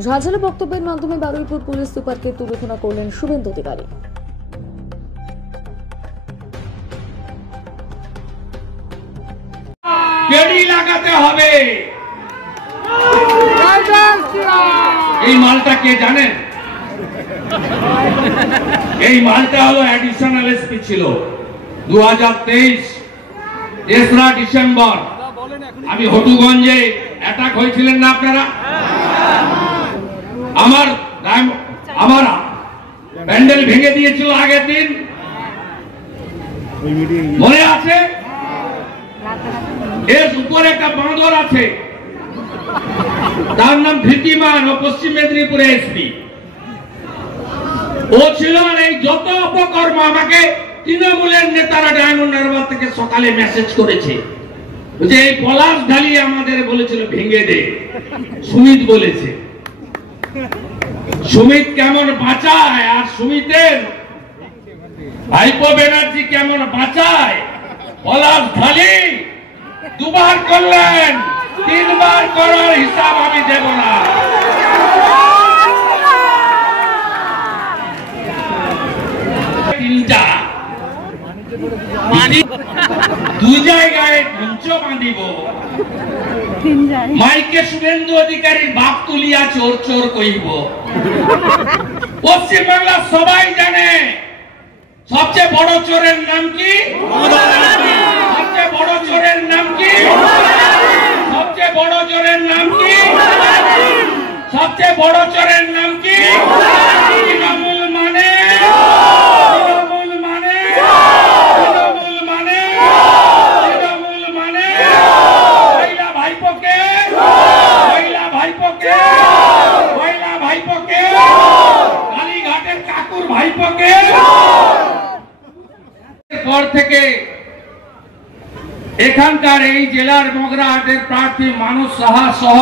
ঝাঁঝালো বক্তব্যের মাধ্যমে বারুইপুর পুলিশ সুপারকে তুলোধনা করলেন শুভেন্দু অধিকারী। লাগাতে হবে এই মালটা কে জানেন? এই মালটা হলো অ্যাডিশনাল এসপি ছিল 2023 তেসরা ডিসেম্বর। আমি হটুগঞ্জে অ্যাটাক হয়েছিলেন না আপনারা? আমার প্যান্ডেল ভেঙে দিয়েছিল আগের দিন, মনে আছে? এর উপরে একটা বাঁদর আছে, তার নাম ধৃতিমান, ও পশ্চিম মেদিনীপুরে এসপি ও ছিল। আর এই যত অপকর্ম আমাকে তৃণমূলের নেতারা ডায়মন্ড হারবার থেকে সকালে মেসেজ করেছে যে এই পলাশ ঢালি আমাদের বলেছিল ভেঙে দে। সুমিত বলেছে, সুমিত কেমন বাঁচায় আর সুমিতের ভাইপো ব্যানার্জি কেমন বাঁচায়। পলাশ ঢালি দুবার করলেন, তিনবার করার হিসাব আমি দেব না। তিনটা দুই জায়গায় মঞ্চ বাঁধিব, মাইকে শুভেন্দু অধিকারীর বাপ তুলিয়া চোর চোর কইব। পশ্চিমবাংলা সবাই জানে সবচেয়ে বড় চোরের নাম কি? সবচেয়ে বড় চোরের নাম কি? সবচেয়ে বড় চোরের নাম কি? সবচেয়ে বড় চোরের নাম কি? তৃণমূল মানে, তৃণমূল মানে, তৃণমূল মানে, তৃণমূল মানে মহিলা ভাইপোকে, মহিলা ভাইপোকে, মহিলা ভাইপোকে, কালীঘাটের কাকুর ভাইপোকে। পর থেকে এখানকার এই জেলার মগরাহাটের প্রার্থী মানুষ সাহা সহ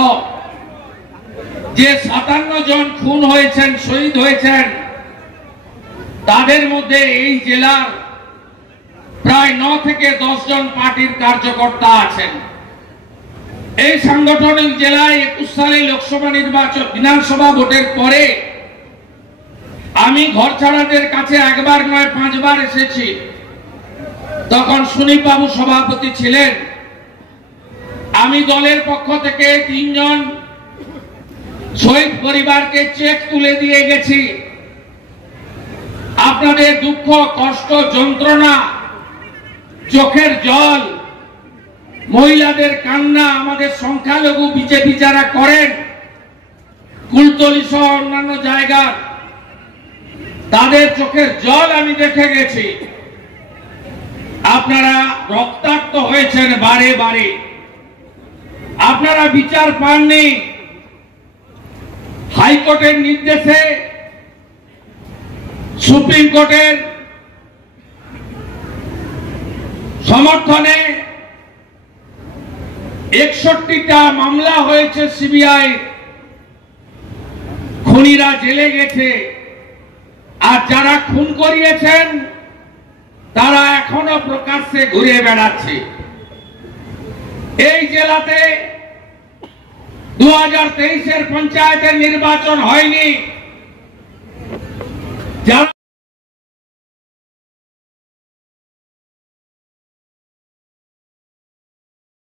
যে 57 জন খুন হয়েছেন, শহীদ হয়েছেন, তাদের মধ্যে এই জেলার প্রায় 9 থেকে 10 জন পার্টির কার্যকর্তা আছেন। এই সাংগঠনিক জেলায় 21 সালে লোকসভা নির্বাচন, বিধানসভা ভোটের পরে আমি ঘর ছাড়াদের কাছে একবার নয় 5 বার এসেছি। তখন সুনীপ বাবু সভাপতি ছিলেন। আমি দলের পক্ষ থেকে 3 জন শহীদ পরিবারকে চেক তুলে দিয়ে গেছি। আপনাদের দুঃখ, কষ্ট, যন্ত্রণা, চোখের জল, মহিলাদের কান্না, আমাদের সংখ্যালঘু বিজেপি যারা করেন কুলতলি সহ অন্যান্য জায়গার, তাদের চোখের জল আমি দেখে গেছি। আপনারা রক্তাক্ত হয়েছেন বারে বারে, আপনারা বিচার পাননি। হাইকোর্টের নির্দেশে, সুপ্রিম কোর্টের সমর্থনে 61টা মামলা হয়েছে সিবিআই। খুনিরা জেলে গেছে, আর যারা খুন করিয়েছেন তারা এখনো প্রকাশ্যে ঘুরে বেড়াচ্ছে। এই জেলাতে 2023-এর পঞ্চায়েতের নির্বাচন হয়নি। যারা